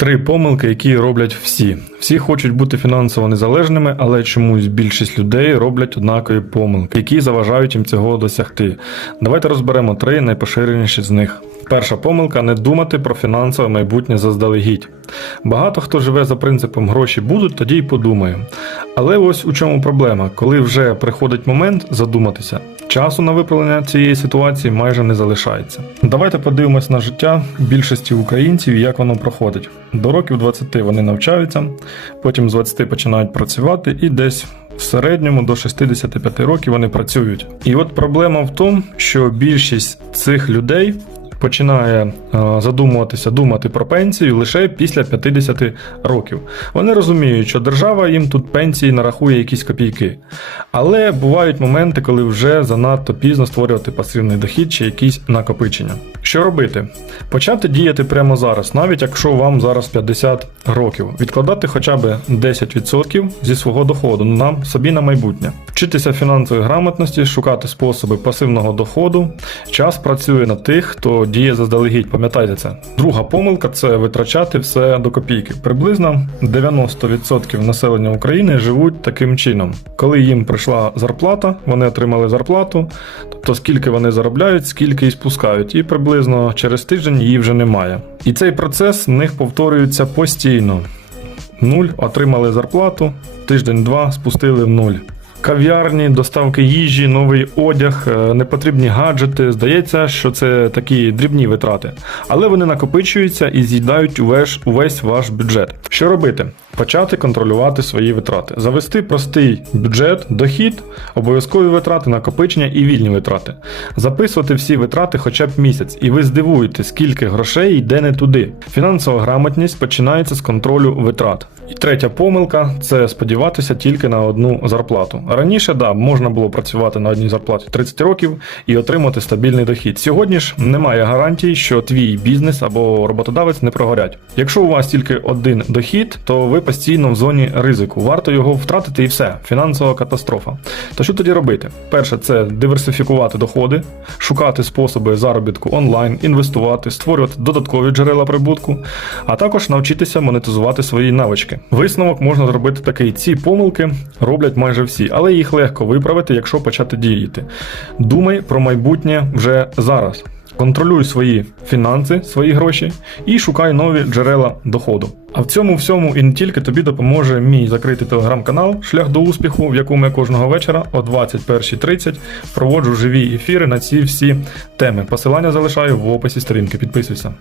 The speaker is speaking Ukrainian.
Три помилки, які роблять всі. Всі хочуть бути фінансово незалежними, але чомусь більшість людей роблять однакові помилки, які заважають їм цього досягти. Давайте розберемо три найпоширеніші з них. Перша помилка не думати про фінансове майбутнє заздалегідь. Багато хто живе за принципом гроші будуть, тоді й подумаю. Але ось у чому проблема, коли вже приходить момент задуматися, часу на виправлення цієї ситуації майже не залишається. Давайте подивимось на життя більшості українців як воно проходить. До років 20 вони навчаються, потім з 20 починають працювати і десь. В середньому до 65 років вони працюють. І от проблема в тому, що більшість цих людей починає е, задумуватися, думати про пенсію лише після 50 років. Вони розуміють, що держава їм тут пенсії нарахує якісь копійки. Але бувають моменти, коли вже занадто пізно створювати пасивний дохід чи якісь накопичення. Що робити? Почати діяти прямо зараз, навіть якщо вам зараз 50 років, відкладати хоча б 10% зі свого доходу нам собі на майбутнє, вчитися фінансової грамотності, шукати способи пасивного доходу. Час працює на тих, хто діє заздалегідь. Пам'ятайте це. Друга помилка це витрачати все до копійки. Приблизно 90% населення України живуть таким чином. Коли їм прийшла зарплата, вони отримали зарплату, тобто скільки вони заробляють, скільки і спускають, і приблизно через тиждень її вже немає. І цей процес в них повторюється постійно. Нуль отримали зарплату, тиждень-два спустили в нуль. Кав'ярні, доставки їжі, новий одяг, е, непотрібні гаджети. Здається, що це такі дрібні витрати, але вони накопичуються і з'їдають увесь, увесь ваш бюджет. Що робити? Почати контролювати свої витрати, завести простий бюджет, дохід, обов'язкові витрати, накопичення і вільні витрати. Записувати всі витрати хоча б місяць, і ви здивуєте, скільки грошей йде не туди. Фінансова грамотність починається з контролю витрат. І третя помилка це сподіватися тільки на одну зарплату. Раніше, да, можна було працювати на одній зарплаті 30 років і отримати стабільний дохід. Сьогодні ж немає гарантій, що твій бізнес або роботодавець не прогорять. Якщо у вас тільки один дохід, то ви постійно в зоні ризику. Варто його втратити і все. Фінансова катастрофа. То що тоді робити? Перше, це диверсифікувати доходи, шукати способи заробітку онлайн, інвестувати, створювати додаткові джерела прибутку, а також навчитися монетизувати свої навички. Висновок можна зробити такий: ці помилки роблять майже всі, але їх легко виправити, якщо почати діяти. Думай про майбутнє вже зараз. Контролюй свої фінанси, свої гроші і шукай нові джерела доходу. А в цьому всьому і не тільки тобі допоможе мій закритий телеграм-канал Шлях до успіху, в якому я кожного вечора о 21.30 проводжу живі ефіри на ці всі теми. Посилання залишаю в описі сторінки. Підписуйся.